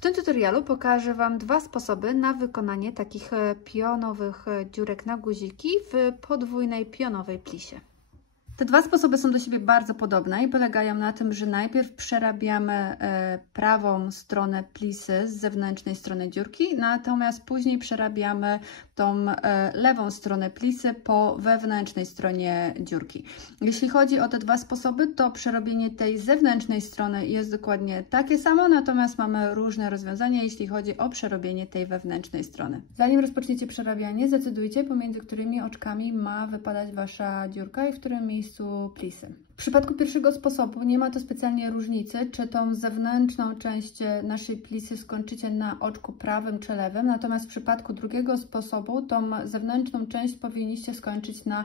W tym tutorialu pokażę Wam dwa sposoby na wykonanie takich pionowych dziurek na guziki w podwójnej pionowej plisie. Te dwa sposoby są do siebie bardzo podobne i polegają na tym, że najpierw przerabiamy prawą stronę plisy z zewnętrznej strony dziurki, natomiast później przerabiamy tą lewą stronę plisy po wewnętrznej stronie dziurki. Jeśli chodzi o te dwa sposoby, to przerobienie tej zewnętrznej strony jest dokładnie takie samo, natomiast mamy różne rozwiązania, jeśli chodzi o przerobienie tej wewnętrznej strony. Zanim rozpoczniecie przerabianie, zdecydujcie, pomiędzy którymi oczkami ma wypadać Wasza dziurka i w którym miejscu plisy. W przypadku pierwszego sposobu nie ma to specjalnie różnicy, czy tą zewnętrzną część naszej plisy skończycie na oczku prawym czy lewym, natomiast w przypadku drugiego sposobu tą zewnętrzną część powinniście skończyć na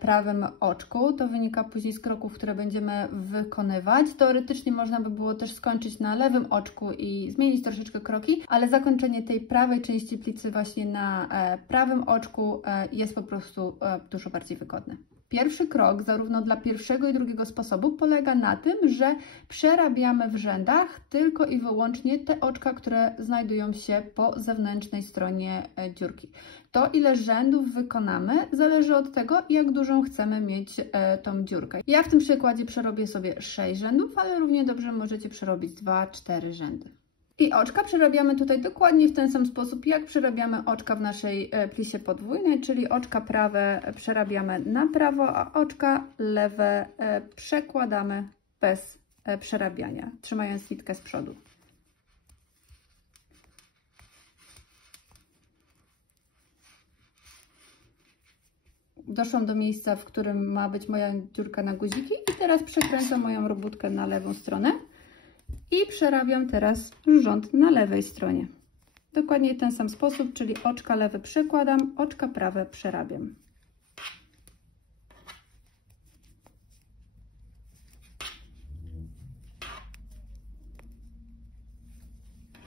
prawym oczku. To wynika później z kroków, które będziemy wykonywać. Teoretycznie można by było też skończyć na lewym oczku i zmienić troszeczkę kroki, ale zakończenie tej prawej części plicy właśnie na prawym oczku jest po prostu dużo bardziej wygodne. Pierwszy krok, zarówno dla pierwszego i drugiego sposobu, polega na tym, że przerabiamy w rzędach tylko i wyłącznie te oczka, które znajdują się po zewnętrznej stronie dziurki. To, ile rzędów wykonamy, zależy od tego, jak dużą chcemy mieć tą dziurkę. Ja w tym przykładzie przerobię sobie 6 rzędów, ale równie dobrze możecie przerobić 2-4 rzędy. I oczka przerabiamy tutaj dokładnie w ten sam sposób, jak przerabiamy oczka w naszej plisie podwójnej, czyli oczka prawe przerabiamy na prawo, a oczka lewe przekładamy bez przerabiania, trzymając nitkę z przodu. Doszłam do miejsca, w którym ma być moja dziurka na guziki i teraz przekręcam moją robótkę na lewą stronę. I przerabiam teraz rząd na lewej stronie. Dokładnie w ten sam sposób, czyli oczka lewe przekładam, oczka prawe przerabiam.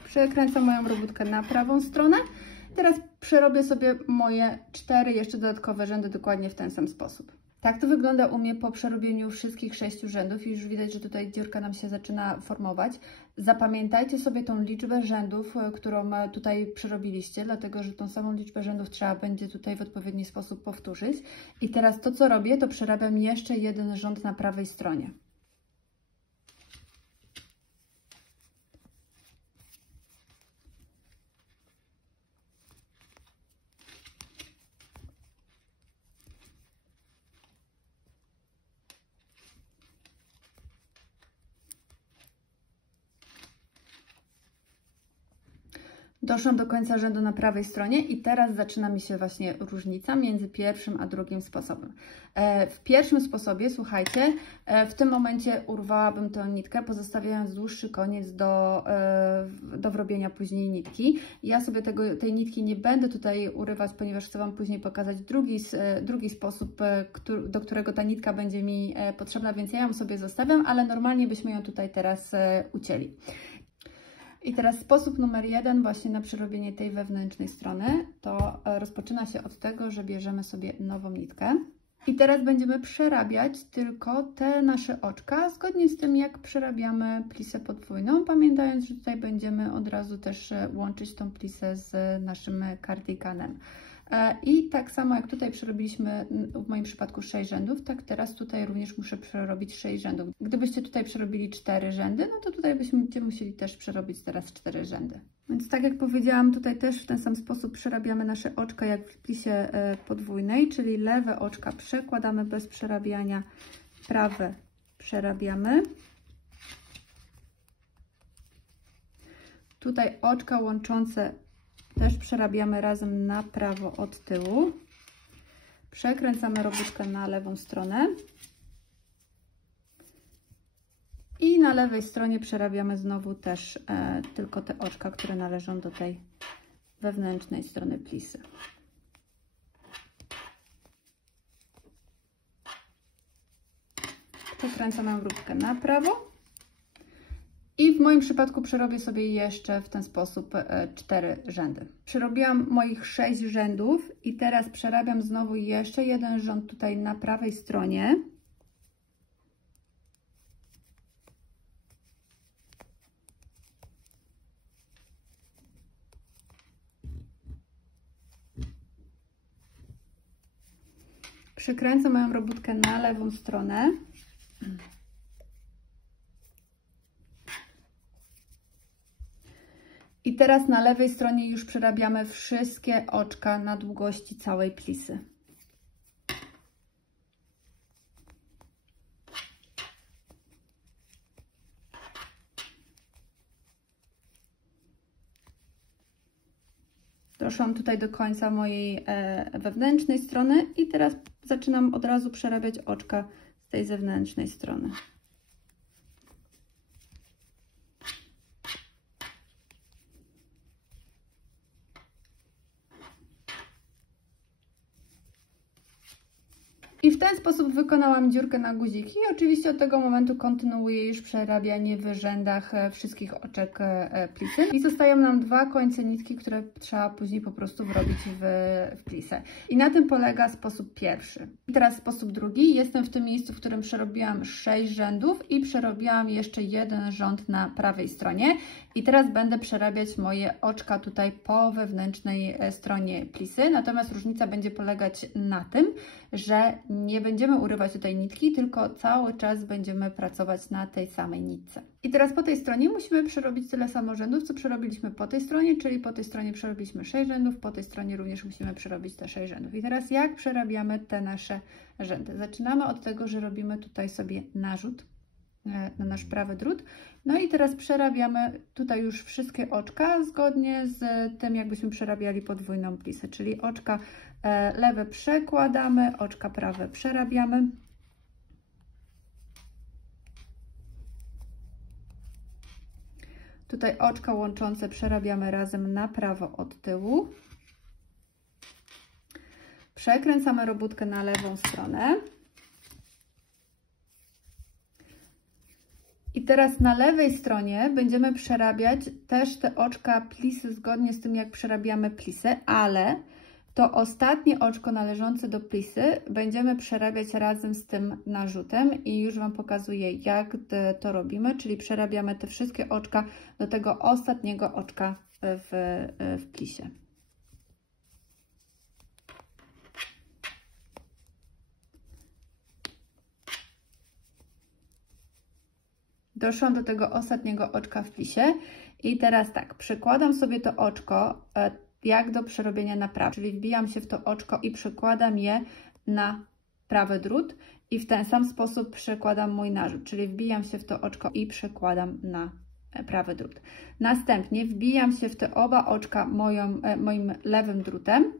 Przekręcam moją robótkę na prawą stronę. Teraz przerobię sobie moje 4 jeszcze dodatkowe rzędy dokładnie w ten sam sposób. Tak to wygląda u mnie po przerobieniu wszystkich 6 rzędów i już widać, że tutaj dziurka nam się zaczyna formować. Zapamiętajcie sobie tą liczbę rzędów, którą tutaj przerobiliście, dlatego że tą samą liczbę rzędów trzeba będzie tutaj w odpowiedni sposób powtórzyć. I teraz to, co robię, to przerabiam jeszcze jeden rząd na prawej stronie. Doszłam do końca rzędu na prawej stronie i teraz zaczyna mi się właśnie różnica między pierwszym a drugim sposobem. W pierwszym sposobie, słuchajcie, w tym momencie urwałabym tę nitkę, pozostawiając dłuższy koniec do wrobienia później nitki. Ja sobie tej nitki nie będę tutaj urywać, ponieważ chcę Wam później pokazać drugi sposób, do którego ta nitka będzie mi potrzebna, więc ja ją sobie zostawiam, ale normalnie byśmy ją tutaj teraz ucięli. I teraz sposób numer 1 właśnie na przerobienie tej wewnętrznej strony, to rozpoczyna się od tego, że bierzemy sobie nową nitkę i teraz będziemy przerabiać tylko te nasze oczka, zgodnie z tym, jak przerabiamy plisę podwójną, pamiętając, że tutaj będziemy od razu też łączyć tą plisę z naszym kardiganem. I tak samo jak tutaj przerobiliśmy w moim przypadku 6 rzędów, tak teraz tutaj również muszę przerobić 6 rzędów. Gdybyście tutaj przerobili 4 rzędy, no to tutaj byśmy musieli też przerobić teraz 4 rzędy. Więc tak jak powiedziałam, tutaj też w ten sam sposób przerabiamy nasze oczka jak w plisie podwójnej, czyli lewe oczka przekładamy bez przerabiania, prawe przerabiamy. Tutaj oczka łączące też przerabiamy razem na prawo od tyłu. Przekręcamy robótkę na lewą stronę. I na lewej stronie przerabiamy znowu też tylko te oczka, które należą do tej wewnętrznej strony plisy. Przekręcam robótkę na prawo. I w moim przypadku przerobię sobie jeszcze w ten sposób 4 rzędy. Przerobiłam moich 6 rzędów i teraz przerabiam znowu jeszcze jeden rząd tutaj na prawej stronie. Przekręcę moją robótkę na lewą stronę. I teraz na lewej stronie już przerabiamy wszystkie oczka na długości całej plisy. Doszłam tutaj do końca mojej wewnętrznej strony i teraz zaczynam od razu przerabiać oczka z tej zewnętrznej strony. I w ten sposób wykonałam dziurkę na guziki i oczywiście od tego momentu kontynuuję już przerabianie w rzędach wszystkich oczek plisy. I zostają nam dwa końce nitki, które trzeba później po prostu wrobić w plisę. I na tym polega sposób pierwszy. I teraz sposób drugi. Jestem w tym miejscu, w którym przerobiłam 6 rzędów i przerobiłam jeszcze jeden rząd na prawej stronie. I teraz będę przerabiać moje oczka tutaj po wewnętrznej stronie plisy. Natomiast różnica będzie polegać na tym, że nie będziemy urywać tutaj nitki, tylko cały czas będziemy pracować na tej samej nitce. I teraz po tej stronie musimy przerobić tyle samo rzędów, co przerobiliśmy po tej stronie, czyli po tej stronie przerobiliśmy 6 rzędów, po tej stronie również musimy przerobić te 6 rzędów. I teraz jak przerabiamy te nasze rzędy? Zaczynamy od tego, że robimy tutaj sobie narzut na nasz prawy drut. No i teraz przerabiamy tutaj już wszystkie oczka zgodnie z tym, jakbyśmy przerabiali podwójną plisę, czyli oczka lewe przekładamy, oczka prawe przerabiamy. Tutaj oczka łączące przerabiamy razem na prawo od tyłu. Przekręcamy robótkę na lewą stronę. I teraz na lewej stronie będziemy przerabiać też te oczka plisy zgodnie z tym, jak przerabiamy plisę, ale to ostatnie oczko należące do plisy będziemy przerabiać razem z tym narzutem i już Wam pokazuję, jak to robimy, czyli przerabiamy te wszystkie oczka do tego ostatniego oczka w plisie. Doszłam do tego ostatniego oczka w plisie i teraz tak, przykładam sobie to oczko jak do przerobienia na prawo, czyli wbijam się w to oczko i przykładam je na prawy drut i w ten sam sposób przekładam mój narzut, czyli wbijam się w to oczko i przekładam na prawy drut. Następnie wbijam się w te oba oczka moim lewym drutem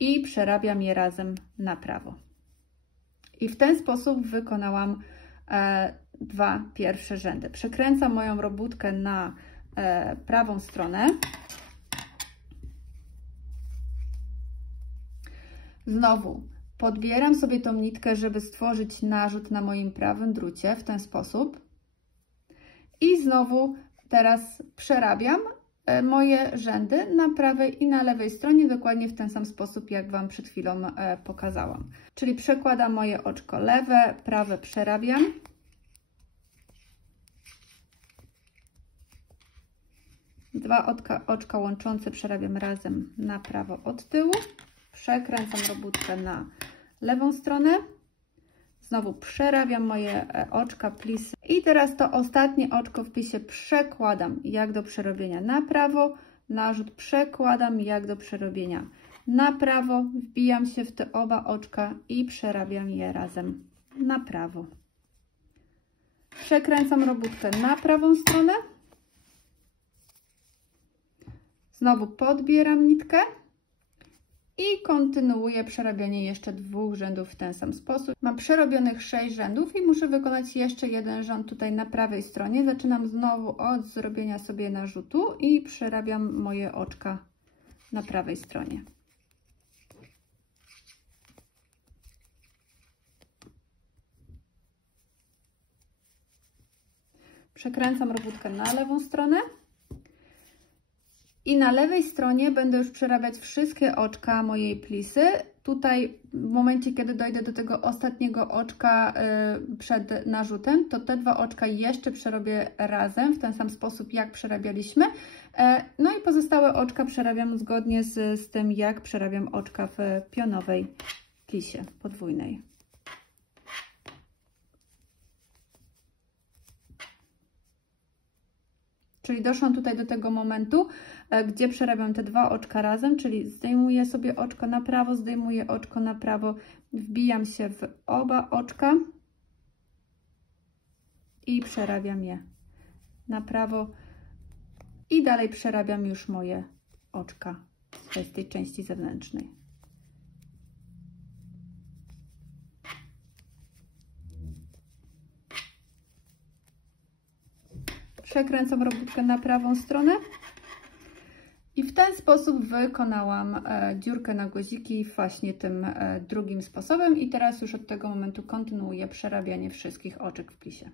i przerabiam je razem na prawo. I w ten sposób wykonałam dwa pierwsze rzędy. Przekręcam moją robótkę na prawą stronę. Znowu podbieram sobie tą nitkę, żeby stworzyć narzut na moim prawym drucie w ten sposób. I znowu teraz przerabiam moje rzędy na prawej i na lewej stronie dokładnie w ten sam sposób, jak Wam przed chwilą pokazałam. Czyli przekładam moje oczko lewe, prawe przerabiam. Dwa oczka łączące przerabiam razem na prawo od tyłu. Przekręcam robótkę na lewą stronę. Znowu przerabiam moje oczka plisy. I teraz to ostatnie oczko w plisie przekładam jak do przerobienia na prawo. Narzut przekładam jak do przerobienia na prawo. Wbijam się w te oba oczka i przerabiam je razem na prawo. Przekręcam robótkę na prawą stronę. Znowu podbieram nitkę i kontynuuję przerabianie jeszcze dwóch rzędów w ten sam sposób. Mam przerobionych 6 rzędów i muszę wykonać jeszcze jeden rząd tutaj na prawej stronie. Zaczynam znowu od zrobienia sobie narzutu i przerabiam moje oczka na prawej stronie. Przekręcam robótkę na lewą stronę. I na lewej stronie będę już przerabiać wszystkie oczka mojej plisy. Tutaj w momencie, kiedy dojdę do tego ostatniego oczka przed narzutem, to te dwa oczka jeszcze przerobię razem, w ten sam sposób, jak przerabialiśmy. No i pozostałe oczka przerabiam zgodnie z tym, jak przerabiam oczka w pionowej plisie podwójnej. Czyli doszłam tutaj do tego momentu, gdzie przerabiam te dwa oczka razem, czyli zdejmuję sobie oczko na prawo, zdejmuję oczko na prawo, wbijam się w oba oczka i przerabiam je na prawo i dalej przerabiam już moje oczka z tej części zewnętrznej. Przekręcam robótkę na prawą stronę i w ten sposób wykonałam dziurkę na guziki właśnie tym drugim sposobem i teraz już od tego momentu kontynuuję przerabianie wszystkich oczek w plisie.